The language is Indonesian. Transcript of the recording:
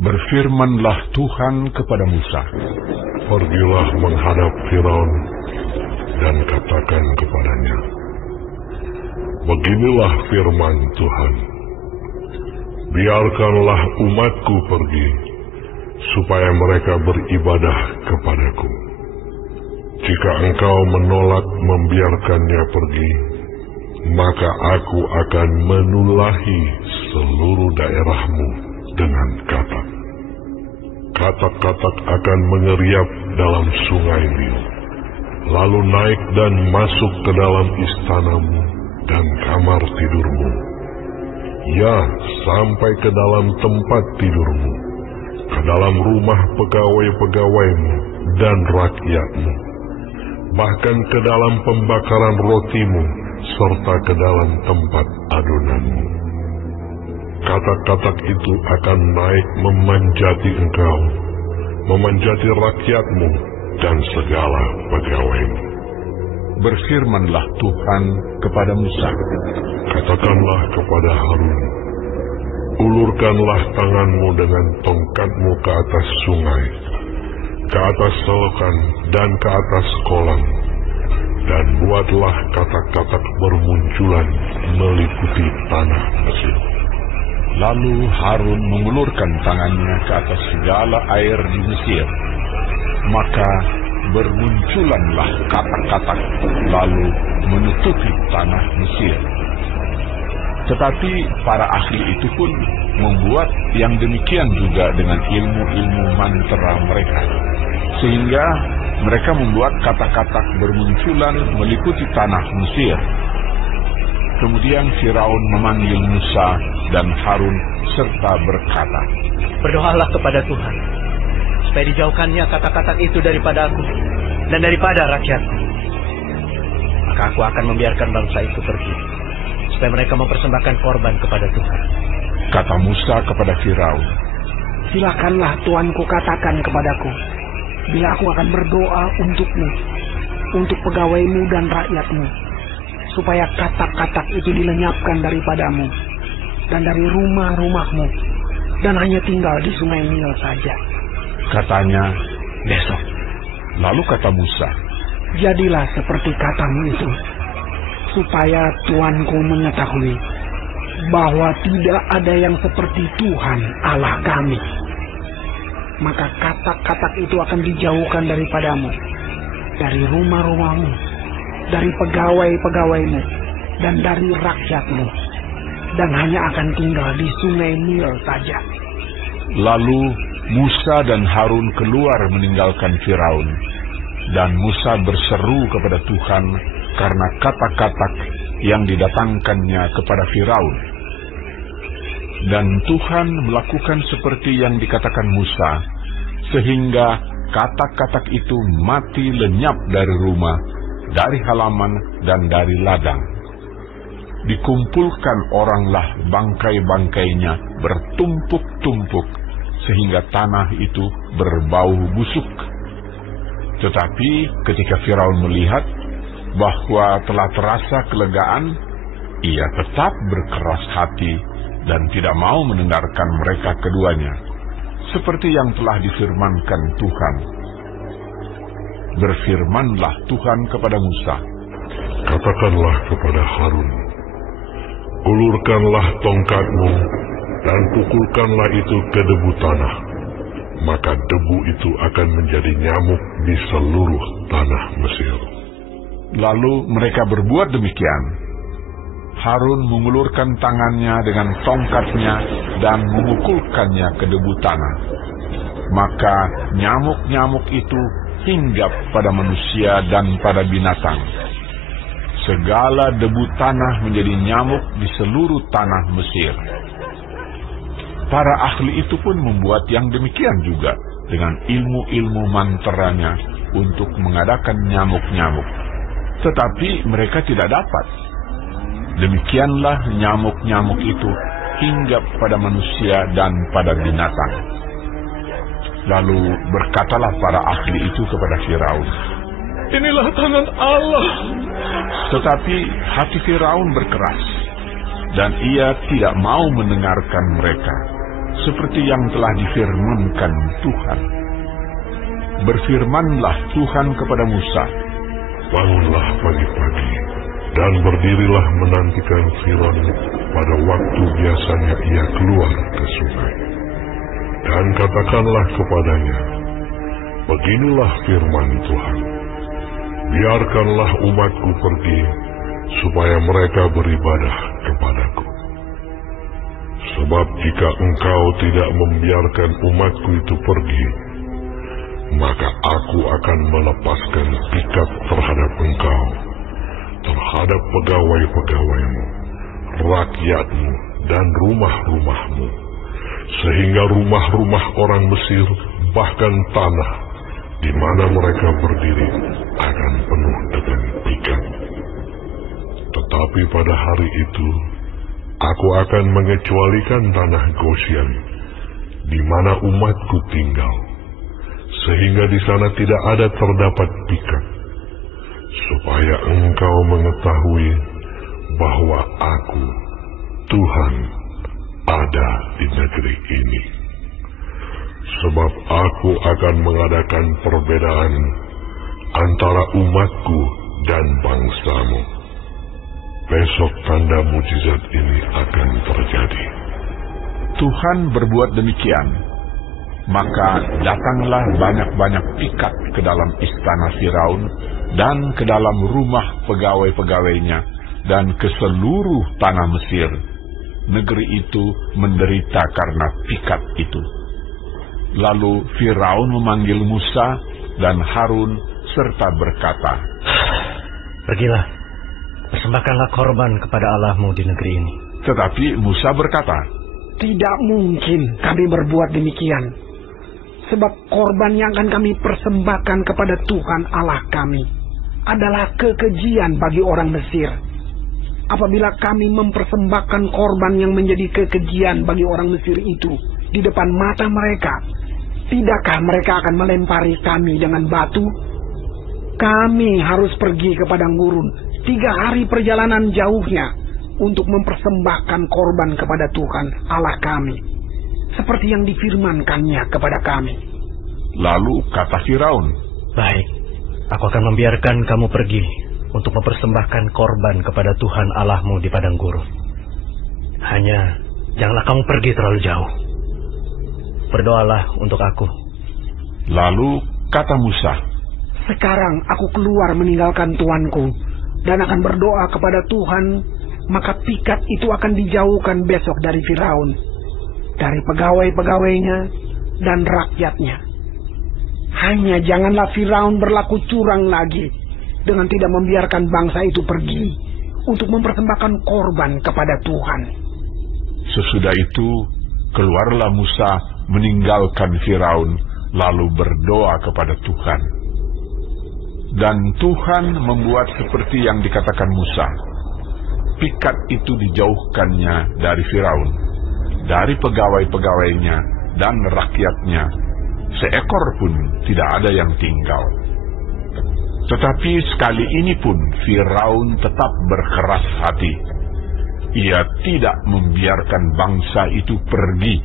Berfirmanlah Tuhan kepada Musa, "Pergilah menghadap Firaun dan katakan kepadanya, beginilah firman Tuhan, biarkanlah umatku pergi, supaya mereka beribadah kepadaku. Jika engkau menolak membiarkannya pergi, maka aku akan menulahi seluruh daerahmu dengan katak. Katak-katak akan mengeriap dalam sungai Nil, lalu naik dan masuk ke dalam istanamu dan kamar tidurmu, ya, sampai ke dalam tempat tidurmu, ke dalam rumah pegawai-pegawaimu dan rakyatmu, bahkan ke dalam pembakaran rotimu, serta ke dalam tempat adonanmu. Katak-katak itu akan naik memanjati engkau, memanjati rakyatmu dan segala pegawaimu." Berfirmanlah Tuhan kepada Musa, "Katakanlah kepada Harun, ulurkanlah tanganmu dengan tongkatmu ke atas sungai, ke atas selokan dan ke atas kolam, dan buatlah katak-katak bermunculan meliputi tanah Mesir." Lalu Harun mengulurkan tangannya ke atas segala air di Mesir, maka bermunculanlah katak-katak lalu menutupi tanah Mesir. Tetapi para ahli itu pun membuat yang demikian juga dengan ilmu-ilmu mantra mereka, sehingga mereka membuat katak-katak bermunculan meliputi tanah Mesir. Kemudian Firaun memanggil Musa dan Harun serta berkata, "Berdoalah kepada Tuhan, supaya dijauhkannya katak-katak itu daripada aku dan daripada rakyatku. Maka aku akan membiarkan bangsa itu pergi, supaya mereka mempersembahkan korban kepada Tuhan." Kata Musa kepada Firaun, "Silakanlah tuanku katakan kepadaku, bila aku akan berdoa untukmu, untuk pegawaimu dan rakyatmu, supaya katak-katak itu dilenyapkan daripadamu dan dari rumah-rumahmu, dan hanya tinggal di sungai Nil saja." Katanya, "Besok." Lalu kata Musa, "Jadilah seperti katamu itu, supaya tuanku mengetahui bahwa tidak ada yang seperti Tuhan Allah kami. Maka katak-katak itu akan dijauhkan daripadamu, dari rumah-rumahmu, dari pegawai-pegawaimu, dan dari rakyatmu, dan hanya akan tinggal di sungai Nil saja." Lalu Musa dan Harun keluar meninggalkan Firaun, dan Musa berseru kepada Tuhan karena katak-katak yang didatangkannya kepada Firaun. Dan Tuhan melakukan seperti yang dikatakan Musa, sehingga katak-katak itu mati lenyap dari rumah, dari halaman, dan dari ladang. Dikumpulkan oranglah bangkai-bangkainya bertumpuk-tumpuk, sehingga tanah itu berbau busuk. Tetapi ketika Firaun melihat bahwa telah terasa kelegaan, ia tetap berkeras hati dan tidak mau mendengarkan mereka keduanya, seperti yang telah difirmankan Tuhan. Berfirmanlah Tuhan kepada Musa, "Katakanlah kepada Harun, ulurkanlah tongkatmu dan pukulkanlah itu ke debu tanah, maka debu itu akan menjadi nyamuk di seluruh tanah Mesir." Lalu mereka berbuat demikian. Harun mengulurkan tangannya dengan tongkatnya dan memukulkannya ke debu tanah. Maka nyamuk-nyamuk itu hinggap pada manusia dan pada binatang. Segala debu tanah menjadi nyamuk di seluruh tanah Mesir. Para ahli itu pun membuat yang demikian juga dengan ilmu-ilmu manteranya untuk mengadakan nyamuk-nyamuk. Tetapi mereka tidak dapat. Demikianlah nyamuk-nyamuk itu hinggap pada manusia dan pada binatang. Lalu berkatalah para ahli itu kepada Firaun, "Inilah tangan Allah." Tetapi hati Firaun berkeras, dan ia tidak mau mendengarkan mereka. seperti yang telah difirmankan Tuhan. Berfirmanlah Tuhan kepada Musa, bangunlah pagi-pagi, dan berdirilah menantikan Firaun pada waktu biasanya ia keluar ke sungai. Dan katakanlah kepadanya, beginilah firman Tuhan, biarkanlah umatku pergi, supaya mereka beribadah kepadaku. Sebab jika engkau tidak membiarkan umatku itu pergi, maka aku akan melepaskan pikat terhadap engkau, terhadap pegawai-pegawaimu, rakyatmu, dan rumah-rumahmu, sehingga rumah-rumah orang Mesir, bahkan tanah di mana mereka berdiri, akan penuh dengan pikat. Tetapi pada hari itu, aku akan mengecualikan tanah Goshen, di mana umatku tinggal, sehingga di sana tidak ada terdapat pikat, supaya engkau mengetahui bahwa aku, Tuhan, ada di negeri ini. Sebab aku akan mengadakan perbedaan antara umatku dan bangsamu. Besok tanda mujizat ini akan terjadi. Tuhan berbuat demikian. Maka datanglah banyak-banyak pikat ke dalam istana Firaun dan ke dalam rumah pegawai-pegawainya dan ke seluruh tanah Mesir. Negeri itu menderita karena pikat itu. Lalu Firaun memanggil Musa dan Harun serta berkata, pergilah, persembahkanlah korban kepada Allahmu di negeri ini. Tetapi Musa berkata, tidak mungkin kami berbuat demikian, sebab korban yang akan kami persembahkan kepada Tuhan Allah kami adalah kekejian bagi orang Mesir. Apabila kami mempersembahkan korban yang menjadi kekejian bagi orang Mesir itu di depan mata mereka, tidakkah mereka akan melempari kami dengan batu? Kami harus pergi ke padang gurun 3 hari perjalanan jauhnya untuk mempersembahkan korban kepada Tuhan Allah kami, seperti yang difirmankannya kepada kami. Lalu kata Firaun, baik, aku akan membiarkan kamu pergi untuk mempersembahkan korban kepada Tuhan Allahmu di padang gurun. Hanya janganlah kamu pergi terlalu jauh. Berdoalah untuk aku. Lalu kata Musa, sekarang aku keluar meninggalkan tuanku dan akan berdoa kepada Tuhan, maka pikat itu akan dijauhkan besok dari Firaun, dari pegawai-pegawainya dan rakyatnya. Hanya janganlah Firaun berlaku curang lagi dengan tidak membiarkan bangsa itu pergi untuk mempersembahkan korban kepada Tuhan. Sesudah itu keluarlah Musa meninggalkan Firaun, lalu berdoa kepada Tuhan. Dan Tuhan membuat seperti yang dikatakan Musa. Pikat itu dijauhkannya dari Firaun, dari pegawai-pegawainya dan rakyatnya. Seekor pun tidak ada yang tinggal. Tetapi sekali ini pun Firaun tetap berkeras hati. Ia tidak membiarkan bangsa itu pergi